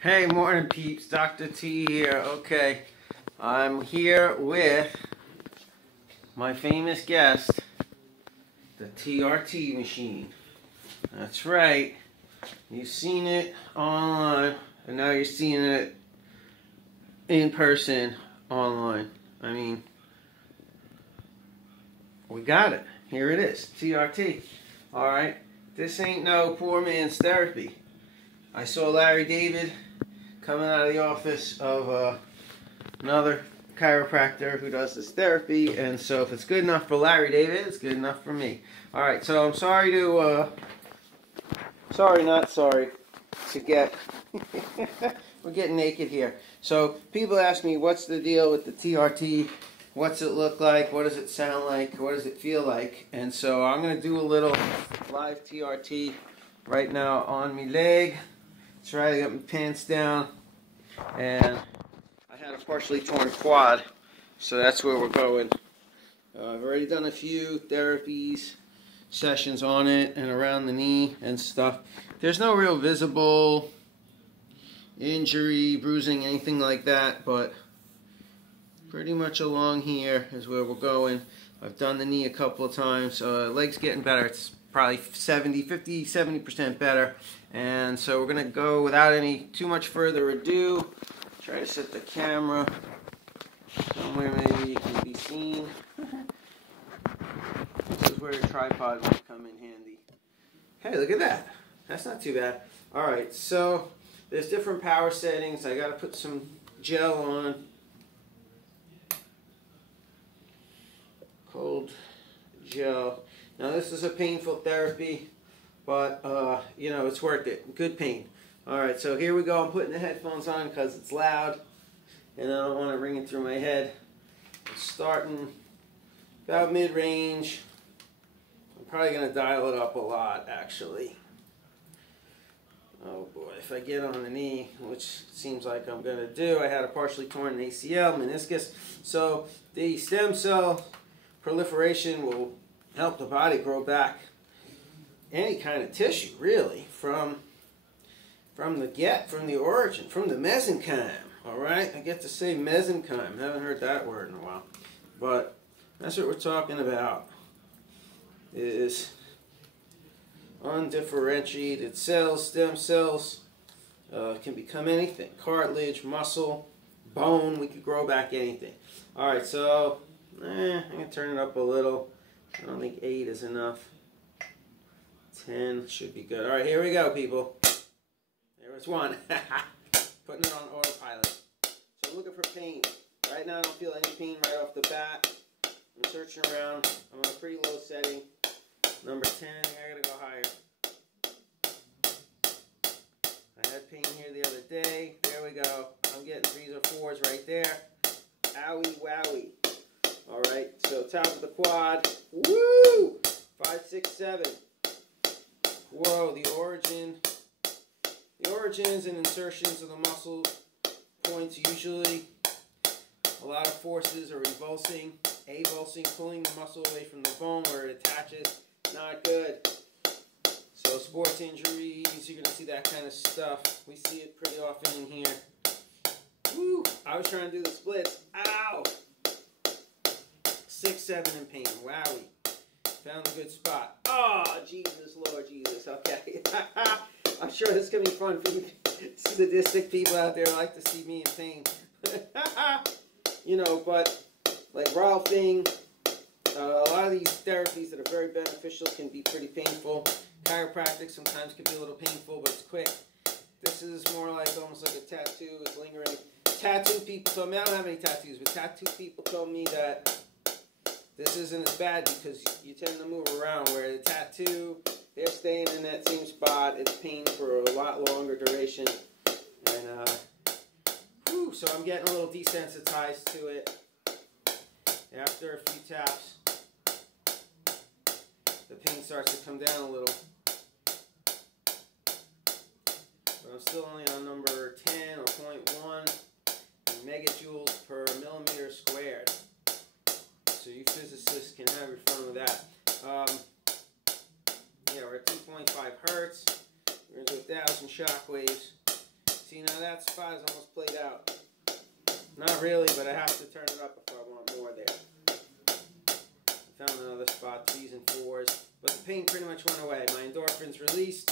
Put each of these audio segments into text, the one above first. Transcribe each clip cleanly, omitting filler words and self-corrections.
Hey, morning peeps, Dr. T here. Okay, I'm here with my famous guest, the TRT machine. That's right, you've seen it online, and now you're seeing it in person online. I mean, we got it. Here it is, TRT. Alright, this ain't no poor man's therapy. I saw Larry David coming out of the office of another chiropractor who does this therapy, and so if it's good enough for Larry David, it's good enough for me. Alright, so I'm sorry to, not sorry to get, we're getting naked here. So people ask me, what's the deal with the TRT? What's it look like? What does it sound like? What does it feel like? And so I'm going to do a little live TRT right now on my leg. That's right, I got my pants down, and I had a partially torn quad, so that's where we're going. I've already done a few therapies, sessions on it and around the knee and stuff. There's no real visible injury, bruising, anything like that, but pretty much along here is where we're going. I've done the knee a couple of times. Leg's getting better. It's probably 70% better. And so we're going to go without any too much further ado. Try to set the camera somewhere maybe it can be seen. This is where a tripod might come in handy. Hey, look at that. That's not too bad. Alright, so there's different power settings. I got to put some gel on. Cold gel. Now this is a painful therapy, but you know, it's worth it. Good pain. Alright, so here we go. I'm putting the headphones on because it's loud and I don't want to ring it through my head. I'm starting about mid-range. I'm probably going to dial it up a lot, actually. Oh boy, if I get on the knee, which seems like I'm going to do, I had a partially torn ACL, meniscus, so the stem cell proliferation will help the body grow back any kind of tissue, really, from the origin, from the mesenchyme. All right, I get to say mesenchyme. Haven't heard that word in a while, but that's what we're talking about. Is undifferentiated cells, stem cells, can become anything: cartilage, muscle, bone. We could grow back anything. All right, so I'm gonna turn it up a little. I don't think 8 is enough. 10 should be good. All right, here we go, people. There was one. Putting it on autopilot. So I'm looking for pain. Right now I don't feel any pain right off the bat. I'm searching around. I'm on a pretty low setting. Number 10, I gotta go higher. I had pain here the other day. There we go. I'm getting 3s or 4s right there. Owie wowie. Alright, so top of the quad. Woo! 5, 6, 7. Whoa, the origins and insertions of the muscle points usually. A lot of forces are avulsing, pulling the muscle away from the bone where it attaches. Not good. So sports injuries, you're going to see that kind of stuff. We see it pretty often in here. Woo! I was trying to do the splits. Ow! 6, 7 in pain. Wowie. Found a good spot. Oh, Jesus, Lord Jesus. Okay. I'm sure this is going to be fun for you sadistic people out there who like to see me in pain. You know, but like Ralphing, a lot of these therapies that are very beneficial can be pretty painful. Chiropractic sometimes can be a little painful, but it's quick. This is more like almost like a tattoo. It's lingering. Tattoo people told me, I don't have any tattoos, but tattoo people told me that this isn't as bad because you tend to move around, where the tattoo, they're staying in that same spot. It's pain for a lot longer duration. And, so I'm getting a little desensitized to it. After a few taps, the pain starts to come down a little. But I'm still only on number 10 or 0.1 megajoules per millimeter squared. So you physicists can have your fun with that. Yeah, we're at 2.5 hertz. We're into 1,000 shockwaves. See, now that spot is almost played out. Not really, but I have to turn it up if I want more there. I found another spot, 3s and 4s. But the pain pretty much went away. My endorphins released.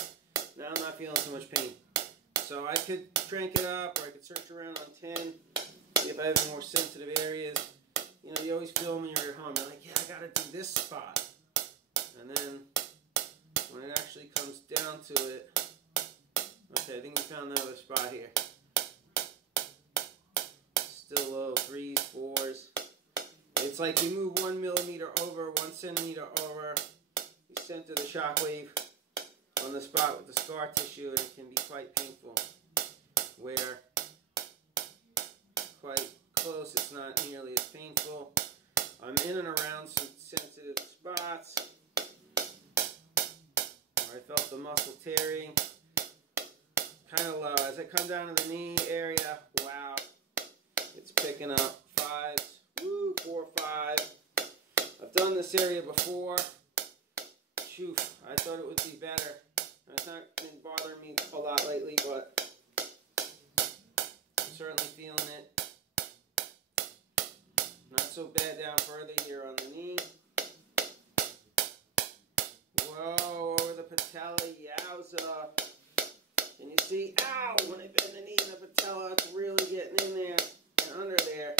Now I'm not feeling so much pain. So I could crank it up, or I could search around on 10, see if I have any more sensitive areas. You know, you always feel when you're at home, you're like, yeah, I gotta do this spot. And then, when it actually comes down to it, okay, I think we found another spot here. Still low, 3s, 4s. It's like you move 1 millimeter over, 1 centimeter over, you center the shockwave on the spot with the scar tissue, and it can be quite painful. Where quite close, it's not nearly as painful. I'm in and around some sensitive spots where I felt the muscle tearing. Kind of low. As I come down to the knee area, wow, it's picking up 5s, woo, 4, 5. I've done this area before. Phew, I thought it would be better. It's not been bothering me a lot lately, but I'm certainly feeling it. Not so bad down further here on the knee. Whoa, over the patella, yowza. Can you see? Ow! When I bend the knee and the patella, it's really getting in there and under there.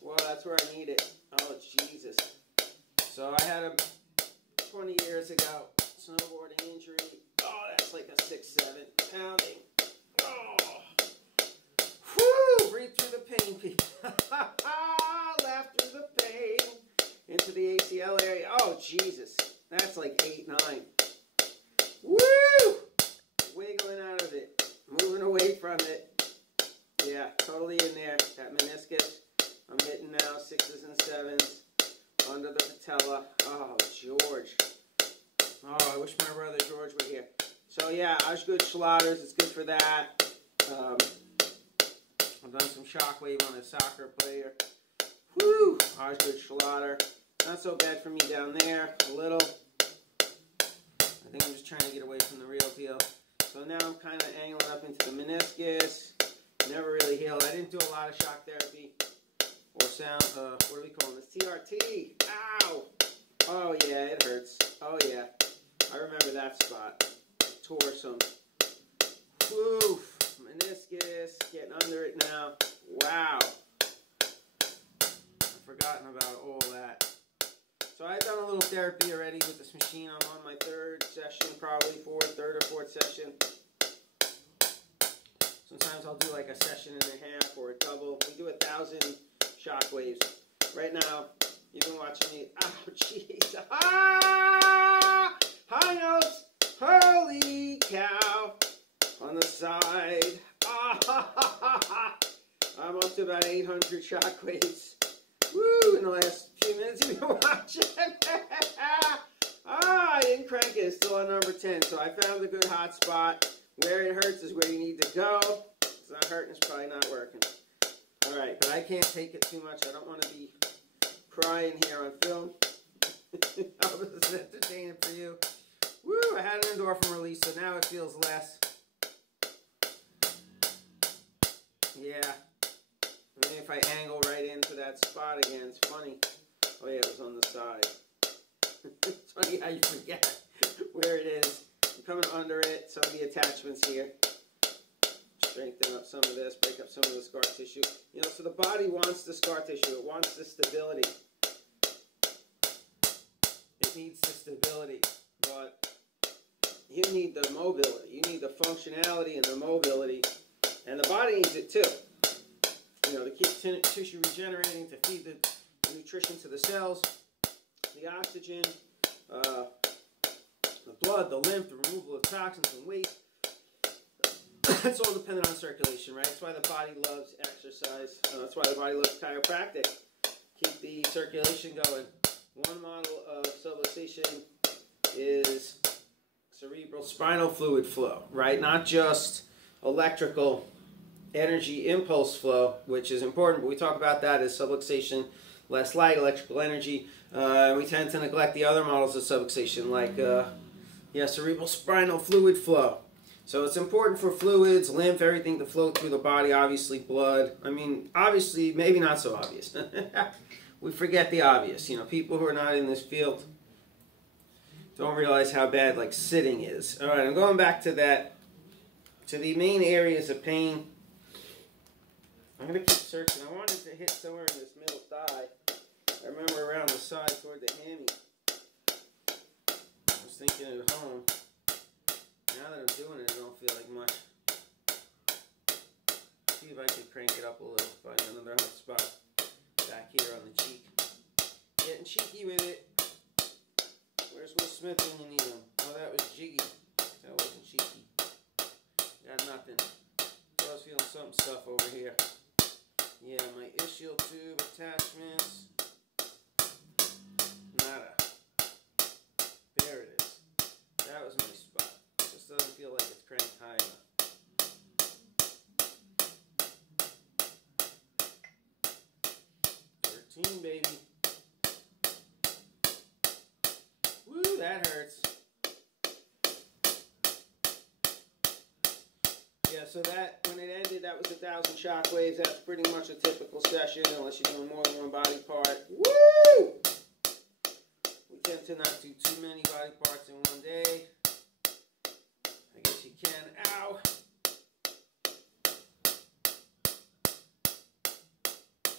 Well, that's where I need it. Oh, Jesus. So I had a 20 years ago snowboarding injury. Oh, that's like a 6-7 pounding. Oh. Whew! Breathe through the pain, people. Laugh through the pain. Into the ACL area. Oh, Jesus. That's like 8, 9. Woo! Wiggling out of it. Moving away from it. Yeah, totally in there. That meniscus. I'm hitting now 6s and 7s. Under the patella. Oh, George. Oh, I wish my brother George were here. So yeah, Osgood Schlotters, it's good for that. I've done some shockwave on a soccer player. Whew, Osgood Schlotter. Not so bad for me down there, a little. I think I'm just trying to get away from the real deal. So now I'm kind of angling up into the meniscus. Never really healed. I didn't do a lot of shock therapy or sound, what do we call this? TRT. Ow! Oh yeah, it hurts. Oh yeah. I remember that spot. Tore some. Woof. Meniscus. Getting under it now. Wow. I've forgotten about all that. So I've done a little therapy already with this machine. I'm on my 3rd session, probably 3rd or 4th session. Sometimes I'll do like a session and a half or a double. We do 1,000 shockwaves. Right now, you've been watching me. Oh, jeez. Ah! High notes. Holy cow. On the side. Ah! I'm up to about 800 shockwaves. Woo! In the last few minutes you've been watching. I didn't crank it. It's still on number 10. So I found a good hot spot. Where it hurts is where you need to go. It's not hurting. It's probably not working. All right, but I can't take it too much. I don't want to be crying here on film. I hope this is entertaining for you. Woo! I had an endorphin release, so now it feels less. Yeah. Maybe if I angle right into that spot again, it's funny. Oh yeah, it was on the side. It's funny how you forget where it is. I'm coming under it, some of the attachments here. Strengthen up some of this, break up some of the scar tissue. You know, so the body wants the scar tissue. It wants the stability. It needs the stability, but you need the mobility. You need the functionality and the mobility. And the body needs it too. You know, to keep tissue regenerating, to feed the nutrition to the cells, the oxygen, the blood, the lymph, the removal of toxins and waste. It's all dependent on circulation, right? That's why the body loves exercise. That's why the body loves chiropractic. Keep the circulation going. One model of subluxation is cerebral spinal fluid flow, right? Not just electrical energy impulse flow, which is important, but we talk about that as subluxation, less lag, electrical energy. We tend to neglect the other models of subluxation, like cerebral spinal fluid flow. So it's important for fluids, lymph, everything to flow through the body, obviously blood. I mean, obviously, maybe not so obvious. We forget the obvious. You know, people who are not in this field don't realize how bad, like, sitting is. All right, I'm going back to that, to the main areas of pain. I'm going to keep searching. I wanted to hit somewhere in this middle thigh. I remember around the side toward the hammy. I was thinking at home. Now that I'm doing it, I don't feel like much. See if I can crank it up a little. Find another hot spot back here on the cheek. Getting cheeky with it. Where's Will Smith when you need him? Oh, that was jiggy. That wasn't cheeky. Got nothing. I was feeling some stuff over here. Yeah, my ischial tube attachments. Nada. There it is. That was my spot. Just doesn't feel like it's cranked high enough. 13, baby. Woo, that hurts. Yeah, so that, when it ended, that was 1,000 shockwaves. That's pretty much a typical session, unless you're doing more than one body part. Woo! We tend to not do too many body parts in one day. I guess you can. Ow!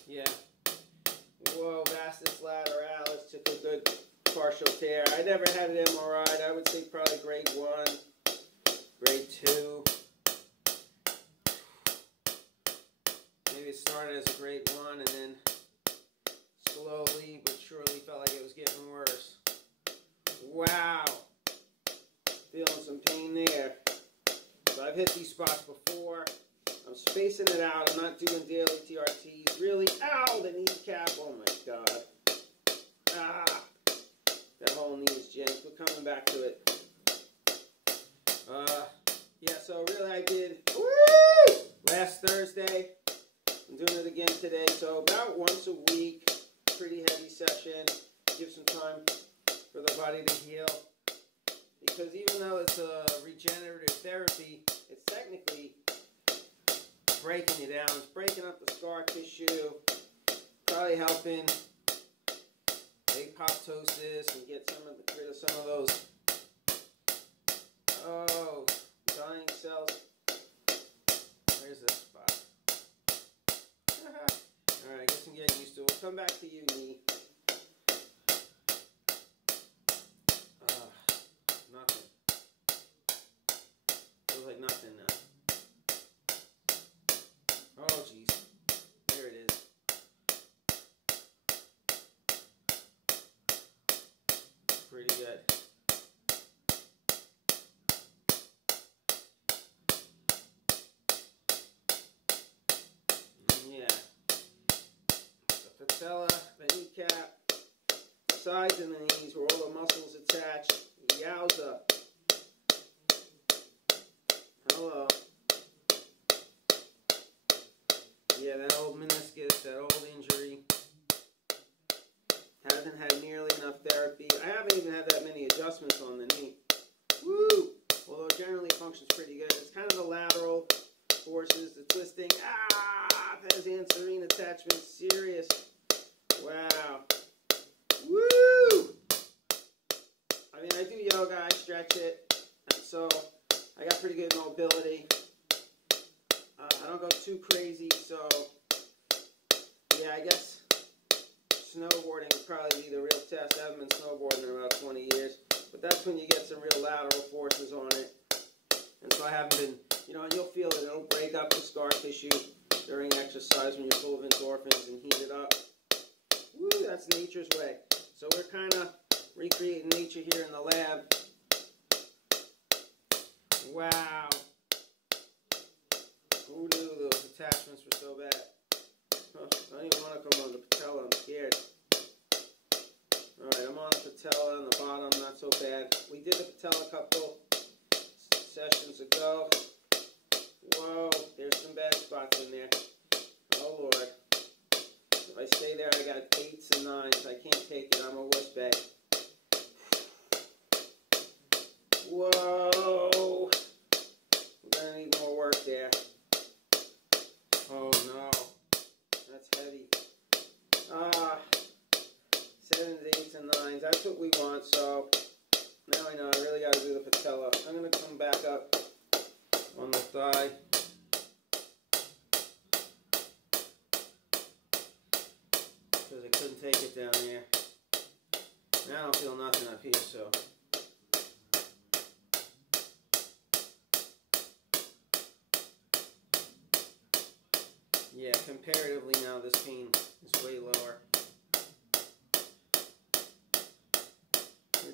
Yeah. Whoa, vastus lateralis took a good partial tear. I never had an MRI. I would say probably grade 1, grade 2. Maybe it started as a grade 1 and then slowly but surely felt like it was getting worse. Wow. Feeling some pain there. So I've hit these spots before. I'm spacing it out. I'm not doing daily TRTs. Really, ow, the kneecap. Oh my God. Ah. That whole knee is jinked. We're coming back to it. Yeah, so really I did last Thursday. I'm doing it again today. So about once a week, pretty heavy session. Give some time for the body to heal. Because even though it's a regenerative therapy, it's technically breaking you down. It's breaking up the scar tissue. Probably helping apoptosis and get rid of some of those dying cells. Where's that spot? Alright, I guess I'm getting used to it. We'll come back to you, knee. Nothing. Feels like nothing now. Oh, jeez. There it is. Pretty good. Yeah. The patella, the kneecap, sides and the knees where all the muscles attach. Yowza. Hello. Yeah, that old meniscus, that old injury. Haven't had nearly enough therapy. I haven't even had that many adjustments on the knee. Woo! Although it generally functions pretty good. It's kind of the lateral forces, the twisting. Ah! That is serine attachment. Serious. Wow. Woo! I mean, I do yoga. I stretch it. So I got pretty good mobility. I don't go too crazy, so yeah, I guess snowboarding would probably be the real test. I haven't been snowboarding in about 20 years, but that's when you get some real lateral forces on it. And so I haven't been, and you'll feel it. It'll break up the scar tissue during exercise when you're full of endorphins and heat it up. Woo, that's nature's way. So we're kind of recreating nature here in the lab. Wow. Who knew those attachments were so bad? I don't even want to come on the patella. I'm scared. Alright, I'm on the patella and the bottom. Not so bad. We did the patella a couple sessions ago. Whoa, there's some bad spots in there. Oh Lord. If I stay there, I got 8s and 9s. I can't take it. I'm a wuss bag. Whoa. that's what we want. So now I know I really got to do the patella. I'm going to come back up on the thigh. Because I couldn't take it down there. Now I don't feel nothing up here, so. Yeah, comparatively now this pain is way lower.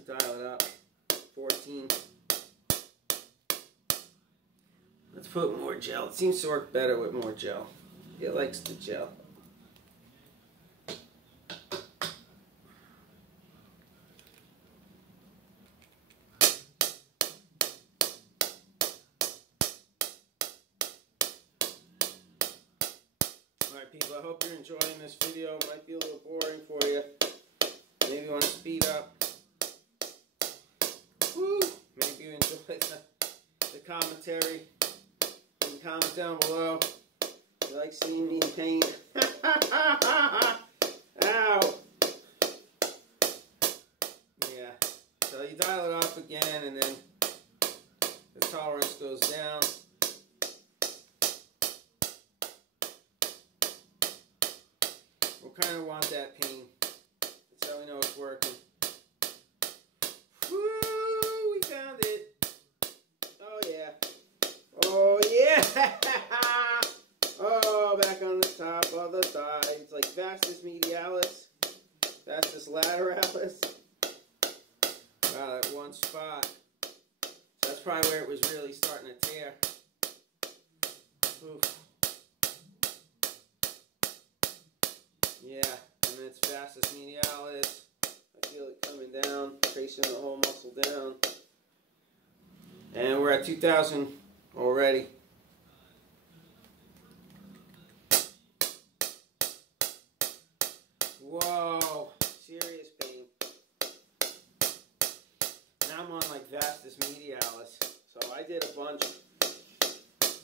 Dial it up. 14. Let's put more gel. It seems to work better with more gel. It likes the gel. Alright people, I hope you're enjoying this video. It might be a little boring for you. Maybe you want to speed up. Woo! Maybe you enjoy the commentary. You can comment down below. You like seeing me in pain. Ow! Yeah. So you dial it up again and then the tolerance goes down. We'll kind of want that pain. That's how we know it's working. Woo! We found it. Oh yeah. Oh yeah! Oh, back on the top of the thigh. It's like vastus medialis, vastus lateralis. Wow, that one spot. So that's probably where it was really starting to tear. Oof. Yeah, and then it's vastus medialis. I feel it coming down, tracing the whole muscle down. And we're at 2,000 already. Whoa, serious pain. Now I'm on like vastus medialis. So I did a bunch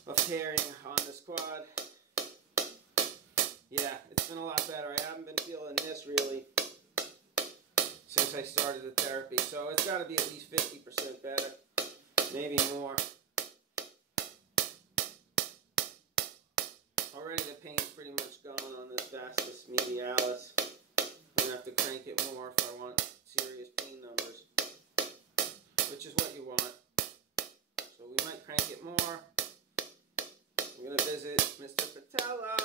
of tearing on this quad. Yeah, it's been a lot better. I haven't been feeling this really since I started the therapy. So it's got to be at least 50% better, maybe more. Already the pain's pretty much gone on this vastus medialis. I'm going to have to crank it more if I want serious pain numbers, which is what you want. So we might crank it more. I'm going to visit Mr. Patella.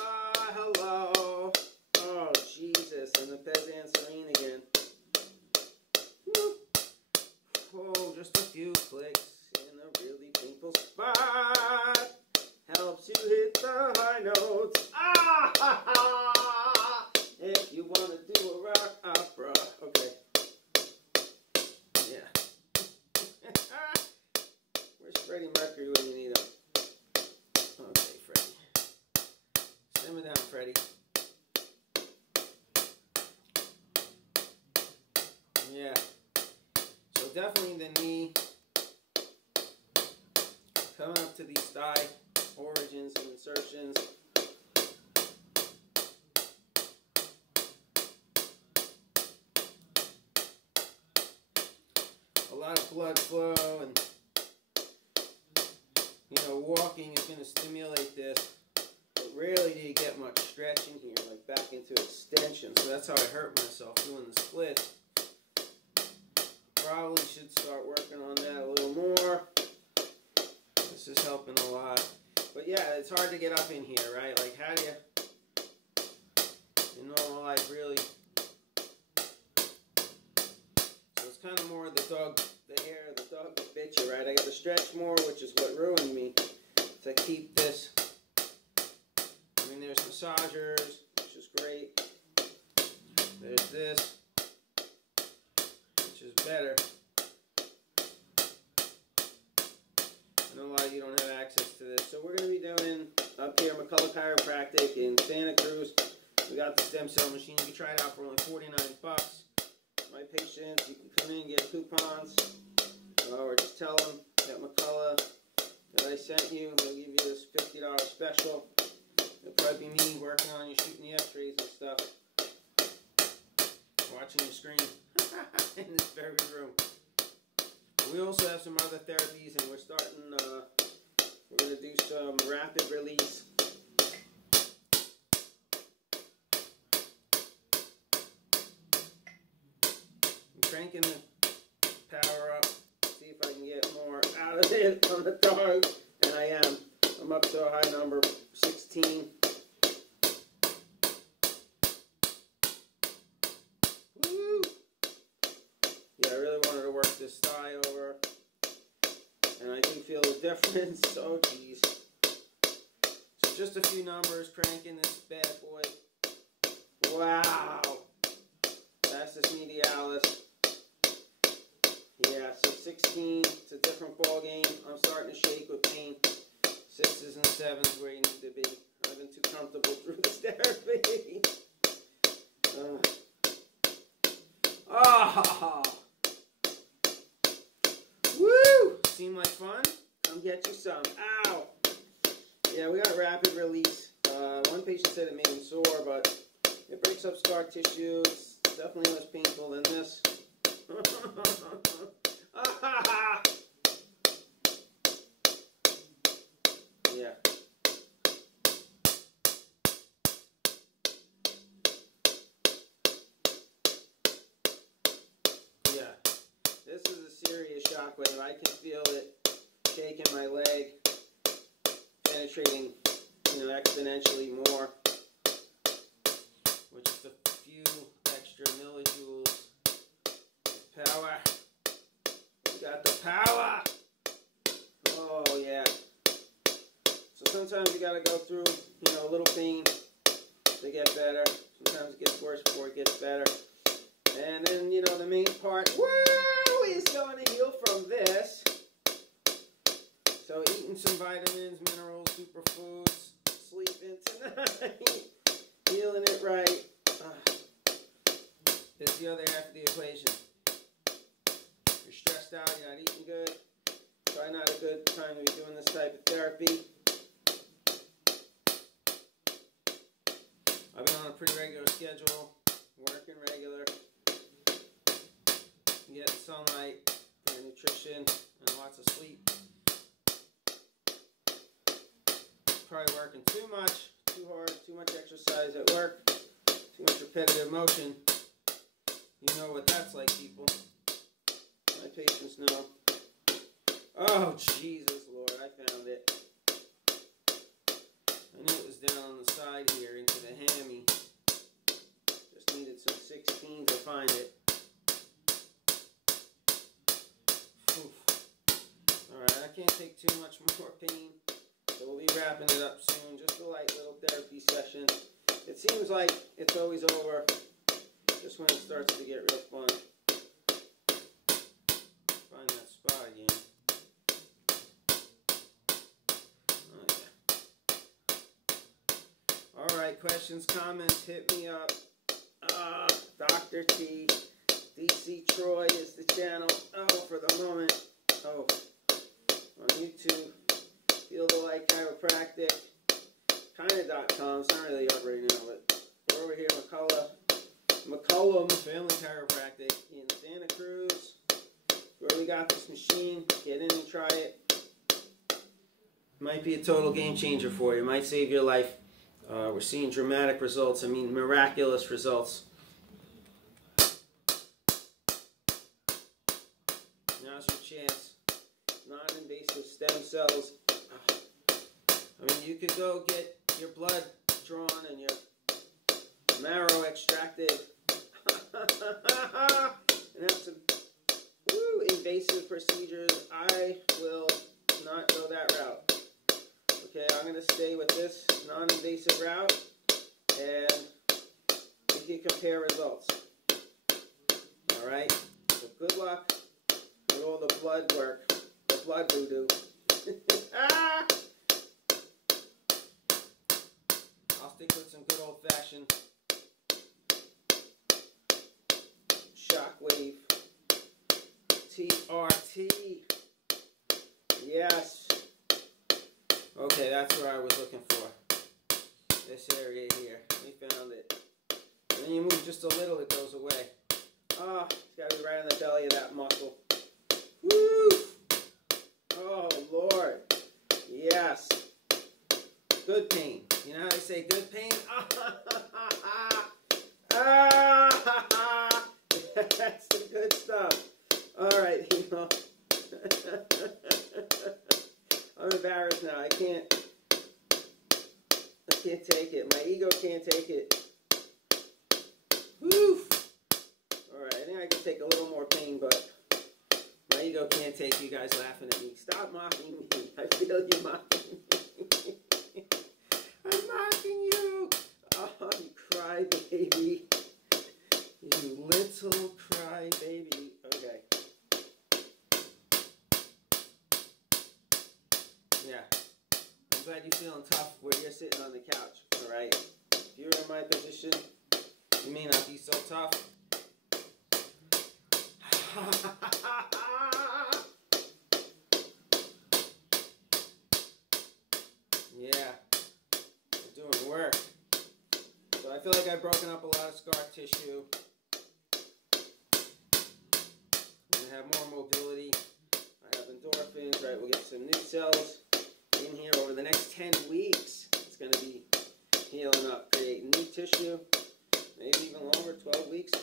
Hello. Oh, Jesus. And the Pezan Serene again. Woo. Oh, just a few clicks in a really painful spot. Helps you hit the high notes. Ah, ha, ha. If you want to do a rock opera. Okay. Yeah. Where's Freddie Mercury when you need him? Okay, Freddie. Simmer down, Freddie. Yeah. So definitely the knee. Coming up to these thigh origins and insertions. A lot of blood flow and walking is going to stimulate this. But rarely do you get much stretch in here, like back into extension. So that's how I hurt myself doing the splits. Probably should start working on that a little more. This is helping a lot. But yeah, it's hard to get up in here, right? Like how do you, in normal life, really? So it's kind of more the dog, the hair, the dog that bit you, right? I got to stretch more, which is what ruined me, to keep this. I mean, there's massagers, which is great. There's this, which is better. I know a lot of you don't have access to this. So we're going to be doing up here McCullough Chiropractic in Santa Cruz. We got the stem cell machine. You can try it out for only 49 bucks. My patients, you can come in and get coupons. Or just tell them at McCullough that I sent you. They'll give you this $50 special. It'll probably be me working on you, shooting the x-rays and stuff. Watching the screen. in this very room. We also have some other therapies, and we're starting, we're going to do some rapid release. I'm cranking the power up, see if I can get more out of it on the dog, and I am. I'm up to a high number, 16. Woo! Yeah, I really wanted to work this thigh over, and I do feel the difference. Oh, geez. So just a few numbers, cranking this bad boy. Wow! Vastus medialis. Yeah, so 16, it's a different ball game. I'm starting to shake with pain. 6s and 7s where you need to be. I've been too comfortable through this therapy. Woo! Seem like fun? Come get you some. Ow! Yeah, we got rapid release. One patient said it made him sore, but it breaks up scar tissue. It's definitely less painful than this. Yeah. Yeah. This is a serious shockwave. I can feel it shaking my leg, penetrating, exponentially more, with just a few extra millijoules. Power. We got the power. Oh yeah. So sometimes you gotta go through, a little pain to get better. Sometimes it gets worse before it gets better. And then, the main part, woo, is going to heal from this. So eating some vitamins, minerals, superfoods, sleeping tonight, healing it right. This is the other half of the equation. You're stressed out, you're not eating good. Probably not a good time to be doing this type of therapy. I've been on a pretty regular schedule, working regular, getting sunlight, and nutrition, and lots of sleep. Probably working too much, too hard, too much exercise at work, too much repetitive motion. You know what that's like, people. My patients know. Oh, Jesus, Lord, I found it. I knew it was down on the side here into the hammy. Just needed some 16 to find it. Alright, I can't take too much more pain. So we'll be wrapping it up soon. Just a light little therapy session. It seems like it's always over just when it starts to get real fun. Find that spot again. Alright, questions, comments, hit me up. Dr. T, DC Troy is the channel. For the moment. On YouTube, Feel the Light Chiropractic, kinda.com. It's not really up right now, but we're over here in McCollum Family Chiropractic in Santa Cruz. Where we got this machine, get in and try it. Might be a total game changer for you. Might save your life. We're seeing dramatic results. I mean, miraculous results. Now's your chance. Non-invasive stem cells. I mean, you could go get your blood drawn and your marrow extracted. And have some invasive procedures. I will not go that route. Okay, I'm going to stay with this non-invasive route, and we can compare results. Alright, so good luck with all the blood work, the blood voodoo. I'll stick with some good old-fashioned shockwave. TRT. Yes. Okay, that's where I was looking for. This area here. We found it. And then you move just a little, it goes away. Oh, it's got to be right on the belly of that muscle. Woo! Oh, Lord. Yes. Good pain. You know how they say good pain? That's the good stuff. All right, you know. I'm embarrassed now. I can't take it. My ego can't take it. Woo! Alright, I think I can take a little more pain, but my ego can't take you guys laughing at me. Stop mocking me. I feel you mocking me. I'm mocking you. Oh, you cry baby. You little cry baby. Okay. Yeah. I'm glad you're feeling tough where you're sitting on the couch. Alright. If you're in my position, you may not be so tough. Yeah, we're doing work. So I feel like I've broken up a lot of scar tissue. I'm going to have more mobility. I have endorphins, right? We'll get some new cells in here over the next 10 weeks. It's going to be healing up, creating new tissue, maybe even longer, 12 weeks.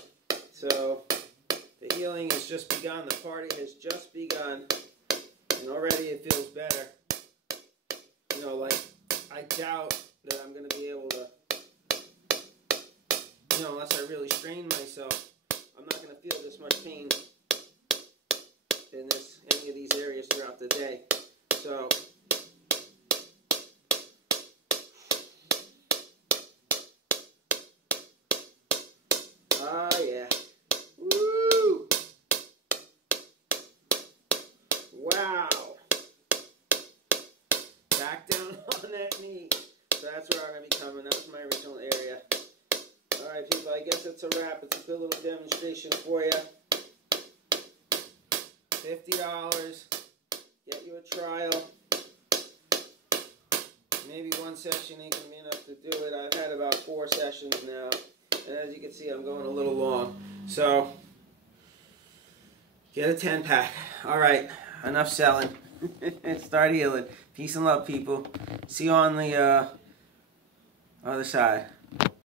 So the healing has just begun. The party has just begun. And already it feels better. You know, like, I doubt that I'm going to be able to, you know, unless I really strain myself, I'm not going to feel this much pain in any of these areas throughout the day. So, yeah. Woo! Wow. Back down on that knee. So that's where I'm going to be coming. That was my original area. Alright people, I guess it's a wrap. It's a good little demonstration for you. $50. Get you a trial. Maybe one session ain't going to be enough to do it. I've had about 4 sessions now. And as you can see, I'm going a little long. So, get a 10-pack. Alright, enough selling. Start healing. Peace and love, people. See you on the other side.